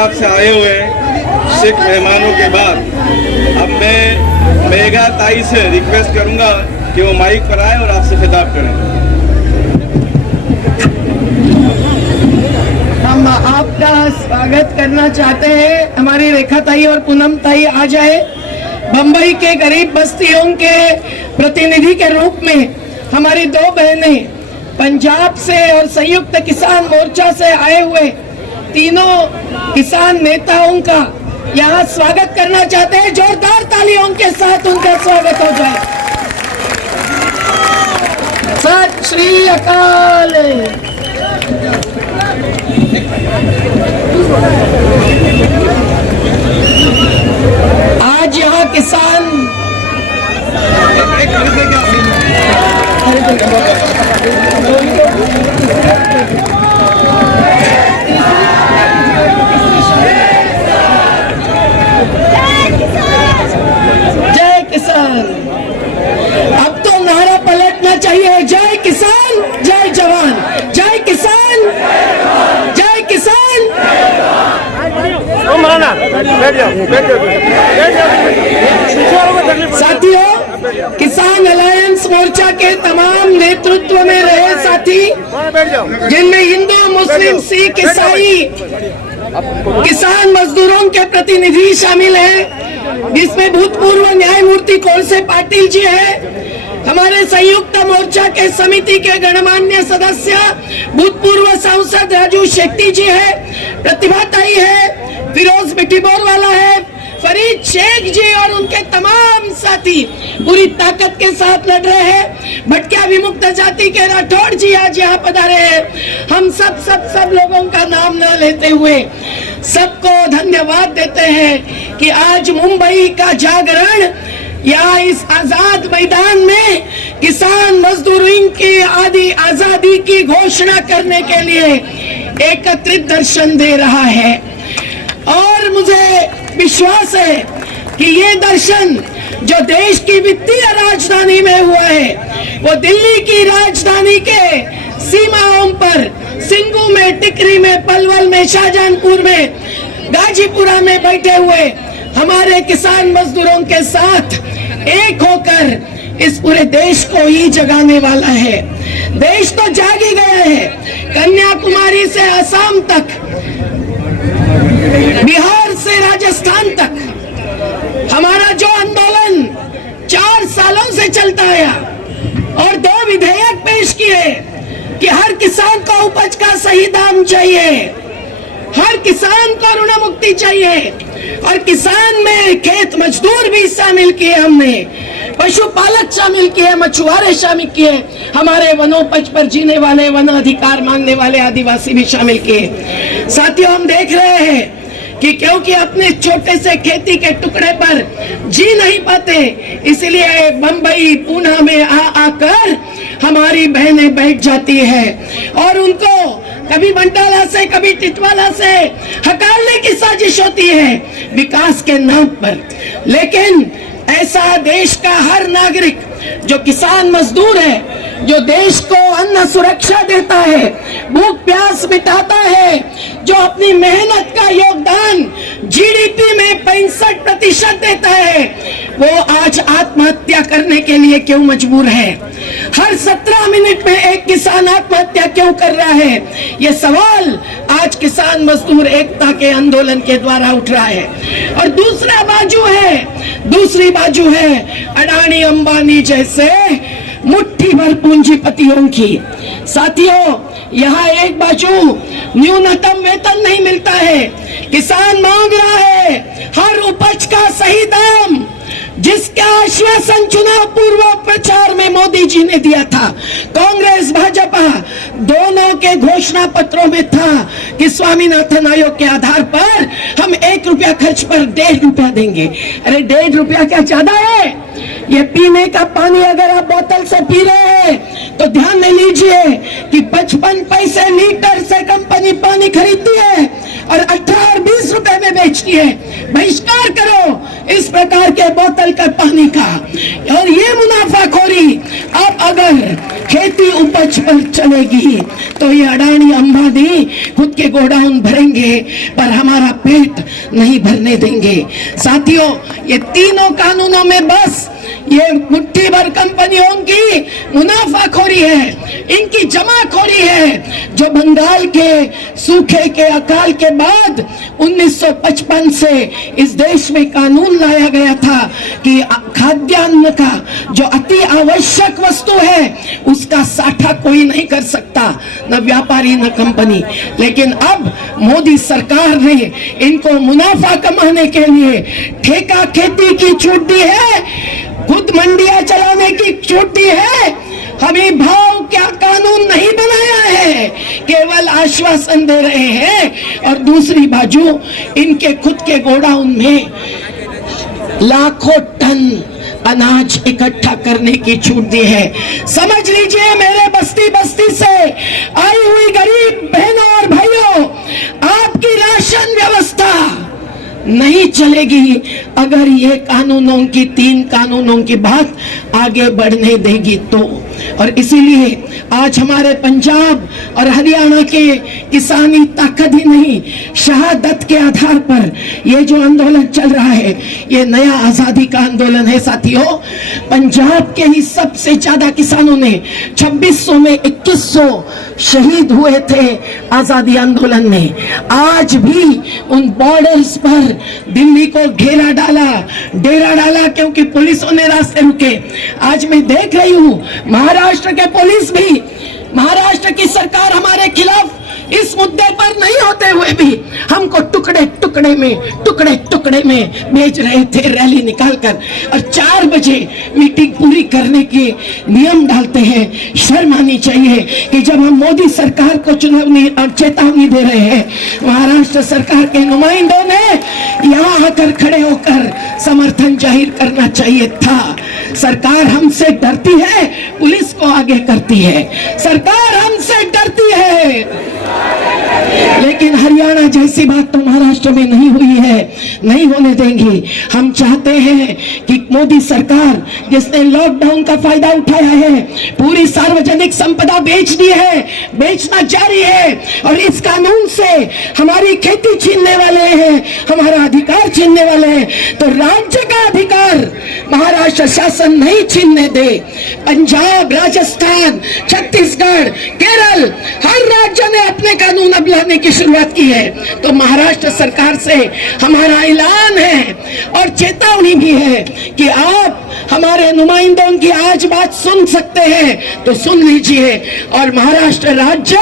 पंजाब से आए हुए सिख मेहमानों के बाद अब मैं मेघा ताई से रिक्वेस्ट करूंगा कि वो माइक पर आए और आपसे खिताब करें। हम आपका स्वागत करना चाहते हैं। हमारी रेखा ताई और पूनम ताई आ जाए। बंबई के गरीब बस्तियों के प्रतिनिधि के रूप में हमारी दो बहनें पंजाब से और संयुक्त किसान मोर्चा से आए हुए तीनों किसान नेताओं का यहाँ स्वागत करना चाहते हैं। जोरदार तालियों के साथ उनका स्वागत हो जाए। सत श्री अकाल। आज यहाँ किसान जय किसान। अब तो नारा पलटना चाहिए, जय किसान जय जवान, जय किसान जय किसान। साथियों, किसान अलायंस मोर्चा के तमाम नेतृत्व में रहे साथी, जिनमें हिंदू मुस्लिम सिख ईसाई किसान मजदूरों के प्रतिनिधि शामिल हैं, जिसमें भूतपूर्व न्यायमूर्ति कोलसे पाटिल जी हैं, हमारे संयुक्त मोर्चा के समिति के गणमान्य सदस्य भूतपूर्व सांसद राजू शेट्टी जी है, प्रतिभा ताई है, फिरोज बिटिबोर वाला है, फरीद शेख जी और उनके तमाम साथी पूरी ताकत के साथ लड़ रहे हैं। भटकिया विमुक्त जाति के राठौड़ जी आज यहाँ पधारे हैं। हम सब लोगों का नाम न लेते हुए सबको धन्यवाद देते हैं कि आज मुंबई का जागरण यहाँ इस आजाद मैदान में किसान मजदूरों की आजादी की घोषणा करने के लिए एकत्रित दर्शन दे रहा है। और मुझे विश्वास है कि ये दर्शन जो देश की वित्तीय राजधानी में हुआ है, वो दिल्ली की राजधानी के सीमाओं पर सिंगू में, टिकरी में, पलवल में, शाहजहांपुर में, गाजीपुरा में बैठे हुए हमारे किसान मजदूरों के साथ एक होकर इस पूरे देश को ही जगाने वाला है। देश तो जाग ही गया है। कन्याकुमारी से असम तक, बिहार से राजस्थान तक हमारा जो आंदोलन 4 सालों से चलता आया और 2 विधेयक पेश किए कि हर किसान को उपज का सही दाम चाहिए, हर किसान को ऋण मुक्ति चाहिए, और किसान में खेत मजदूर भी शामिल किए, हमने पशुपालक शामिल किए, मछुआरे शामिल किए, हमारे वनोपज पर जीने वाले, वन अधिकार मांगने वाले आदिवासी भी शामिल किए। साथियों, हम देख रहे हैं कि क्योंकि अपने छोटे से खेती के टुकड़े पर जी नहीं पाते, इसलिए बंबई पूना में आकर हमारी बहनें बैठ जाती है और उनको कभी बंटाला से, कभी टिटवाला से हटाने की साजिश होती है विकास के नाम पर। लेकिन ऐसा देश का हर नागरिक जो किसान मजदूर है, जो देश को अन्न सुरक्षा देता है, भूख प्यास मिटाता है, जो अपनी मेहनत का योगदान जीडीपी में 65% देता है, वो आज आत्महत्या करने के लिए क्यों मजबूर है? हर 17 मिनट में एक किसान आत्महत्या क्यों कर रहा है? ये सवाल आज किसान मजदूर एकता के आंदोलन के द्वारा उठ रहा है। और दूसरी बाजू है अडानी अंबानी जैसे मुट्ठी भर पूंजीपतियों की। साथियों, यहाँ एक बाजू न्यूनतम वेतन नहीं मिलता है, किसान मांग रहा है हर उपज का सही दाम, जिसका आश्वासन चुनाव पूर्व प्रचार में मोदी जी ने दिया था। कांग्रेस भाजपा दोनों के घोषणा पत्रों में था कि स्वामीनाथन आयोग के आधार पर हम 1 रुपया खर्च पर 1.5 रुपया देंगे। अरे 1.5 रुपया क्या ज्यादा है? ये पीने का पानी अगर आप बोतल से पी रहे हैं तो ध्यान में लीजिए कि 55 पैसे लीटर से कंपनी पानी खरीदती है और 18 और 20 रुपए में बेचती है। बहिष्कार करो इस प्रकार के बोतल का पानी का। और ये मुनाफाखोरी अब अगर खेती उपज पर चलेगी तो ये अडानी अंबानी खुद के गोडाउन भरेंगे पर हमारा पेट नहीं भरने देंगे। साथियों, ये तीनों कानूनों में बस ये मुट्ठी भर कंपनियों की मुनाफाखोरी है, इनकी जमाखोरी है, जो बंगाल के सूखे के अकाल के बाद 1955 से इस देश में कानून लाया गया था कि खाद्यान्न का जो अति आवश्यक वस्तु है उसका साठा कोई नहीं कर सकता, न व्यापारी न कंपनी। लेकिन अब मोदी सरकार ने इनको मुनाफा कमाने के लिए ठेका खेती की छूट दी है, खुद मंडियां चलाने की छूट दी है, हमें भाव क्या कानून नहीं बनाया है, केवल आश्वासन दे रहे हैं। और दूसरी बाजू इनके खुद के गोडाउन में लाखों टन अनाज इकट्ठा करने की छूट दी है। समझ लीजिए मेरे बस्ती बस्ती से आई हुई गरीब बहनों और भाइयों, आपकी राशन व्यवस्था नहीं चलेगी अगर ये कानूनों की, 3 कानूनों की बात आगे बढ़ने देगी तो। और इसीलिए आज हमारे पंजाब और हरियाणा के किसानी ताकत ही नहीं, शहादत के आधार पर ये जो आंदोलन चल रहा है ये नया आजादी का आंदोलन है। साथियों, पंजाब के ही सबसे ज्यादा किसानों ने 2600 में 2100 शहीद हुए थे आजादी आंदोलन में। आज भी उन बॉर्डर्स पर दिल्ली को डेरा डाला क्योंकि पुलिसों ने रास्ते रुके। आज मैं देख रही हूं महाराष्ट्र के पुलिस भी, महाराष्ट्र की सरकार हमारे खिलाफ इस मुद्दे पर नहीं होते हुए भी हमको टुकड़े टुकड़े में भेज रहे थे रैली निकालकर, और 4 बजे मीटिंग पूरी करने के नियम डालते हैं। शर्म आनी चाहिए कि जब हम मोदी सरकार को चेतावनी दे रहे हैं, महाराष्ट्र सरकार के नुमाइंदों ने यहाँ आकर खड़े होकर समर्थन जाहिर करना चाहिए था। सरकार हमसे डरती है, पुलिस को आगे करती है, सरकार हमसे डरती है। लेकिन हरियाणा जैसी बात तो महाराष्ट्र में नहीं हुई है, नहीं होने देंगे। हम चाहते हैं कि मोदी सरकार जिसने लॉकडाउन का फायदा उठाया है, पूरी सार्वजनिक संपदा बेच दी है, बेचना जारी है, और इस कानून से हमारी खेती छीनने वाले हैं, हमारा अधिकार छीनने वाले हैं, तो राज्य का अधिकार महाराष्ट्र शासन नहीं छीनने दे। पंजाब, राजस्थान, छत्तीसगढ़, केरल, हर राज्य ने अपने कानून अब लाने की शुरुआत की है। तो महाराष्ट्र सरकार से हमारा ऐलान है और चेतावनी भी है कि आप हमारे नुमाइंदों की आज बात सुन सकते हैं तो सुन लीजिए, और महाराष्ट्र राज्य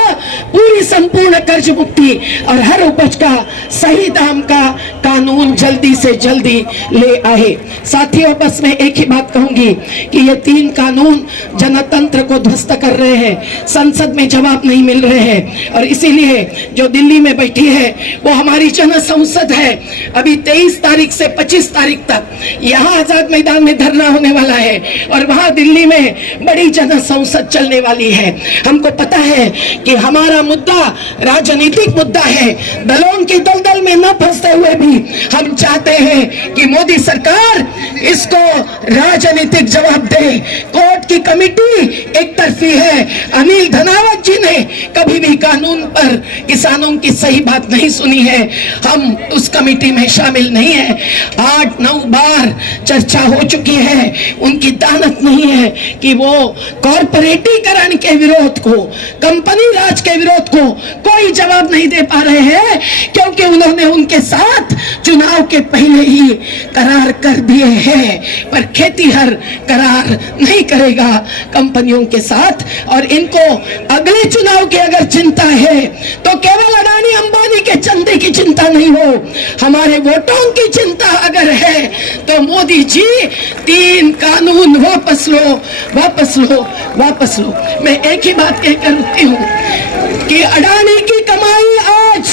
पूरी संपूर्ण कर्ज मुक्ति और हर उपज का सही दाम का कानून जल्दी से जल्दी ले आए। साथियों, बस मैं एक ही बात कहूंगी कि ये 3 कानून जनतंत्र को ध्वस्त कर रहे हैं, संसद में जवाब नहीं मिल रहे हैं, और इसीलिए जो दिल्ली में बैठी है वो हमारी जन संसद है। अभी 23 तारीख से 25 तारीख तक यहाँ आजाद मैदान में धरना होने वाला है, और वहां दिल्ली में बड़ी जन संसद चलने वाली है। हमको पता है कि हमारा मुद्दा राजनीतिक मुद्दा है, दलों की दलदल में न फंसते हुए भी हम चाहते हैं कि मोदी सरकार इसको राजनीतिक जवाब दे। कोर्ट की कमेटी एक तरफी है, अनिल धनावत जी ने कभी भी कानून पर किसानों की सही बात नहीं सुनी है, हम उस कमेटी में शामिल नहीं है। 8-9 बार चर्चा हो चुकी है, उनकी दानत नहीं है कि वो कॉर्पोरेटीकरण के विरोध को, कंपनी राज के विरोध को कोई जवाब नहीं दे पा रहे हैं, क्योंकि उन्होंने उनके साथ चुनाव के पहले ही करार कर दिए हैं। पर खेतीहर करार नहीं करेगा कंपनियों के साथ, और इनको अगले चुनाव की अगर चिंता है तो केवल अडानी अंबानी के चंदे की चिंता नहीं हो, हमारे वोटों की चिंता अगर है तो मोदी जी 3 कानून वापस लो, वापस लो, वापस लो। मैं एक ही बात कहकर रुकती हूं कि अडानी की कमाई आज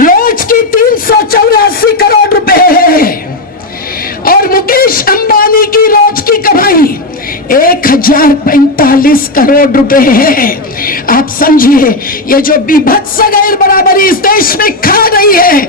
रोज की 384 करोड़ रुपए है, और मुकेश अंबानी की रोज की कमाई 1045 करोड़ रुपए है। आप समझिए, ये जो बीभत्स गैर बराबरी इस देश में खा रही है,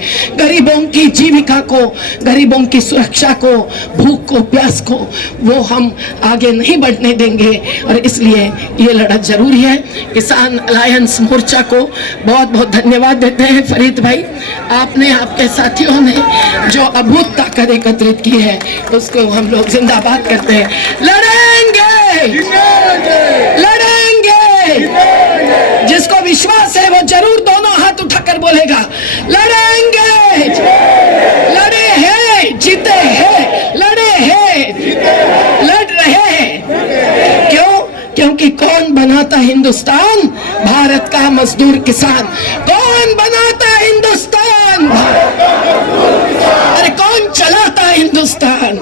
गरीबों की जीविका को, गरीबों की सुरक्षा को, भूख को, प्यास को वो हम आगे नहीं बढ़ने देंगे। और इसलिए ये लड़ाई जरूरी है। किसान अलायंस मोर्चा को बहुत बहुत धन्यवाद देते हैं। फरीद भाई, आपने, आपके साथियों ने जो अभूत ताकत एकत्रित की है उसको हम लोग जिंदाबाद करते हैं। लड़ेंगे, लड़ेंगे। जिसको विश्वास है वो जरूर दोनों हाथ उठाकर बोलेगा लड़ेंगे। लड़े हैं, जीते हैं, लड़े हैं, लड़ रहे हैं। क्यों? क्योंकि कौन बनाता हिंदुस्तान? भारत का मजदूर किसान। कौन बनाता हिंदुस्तान? अरे कौन चलाता हिंदुस्तान?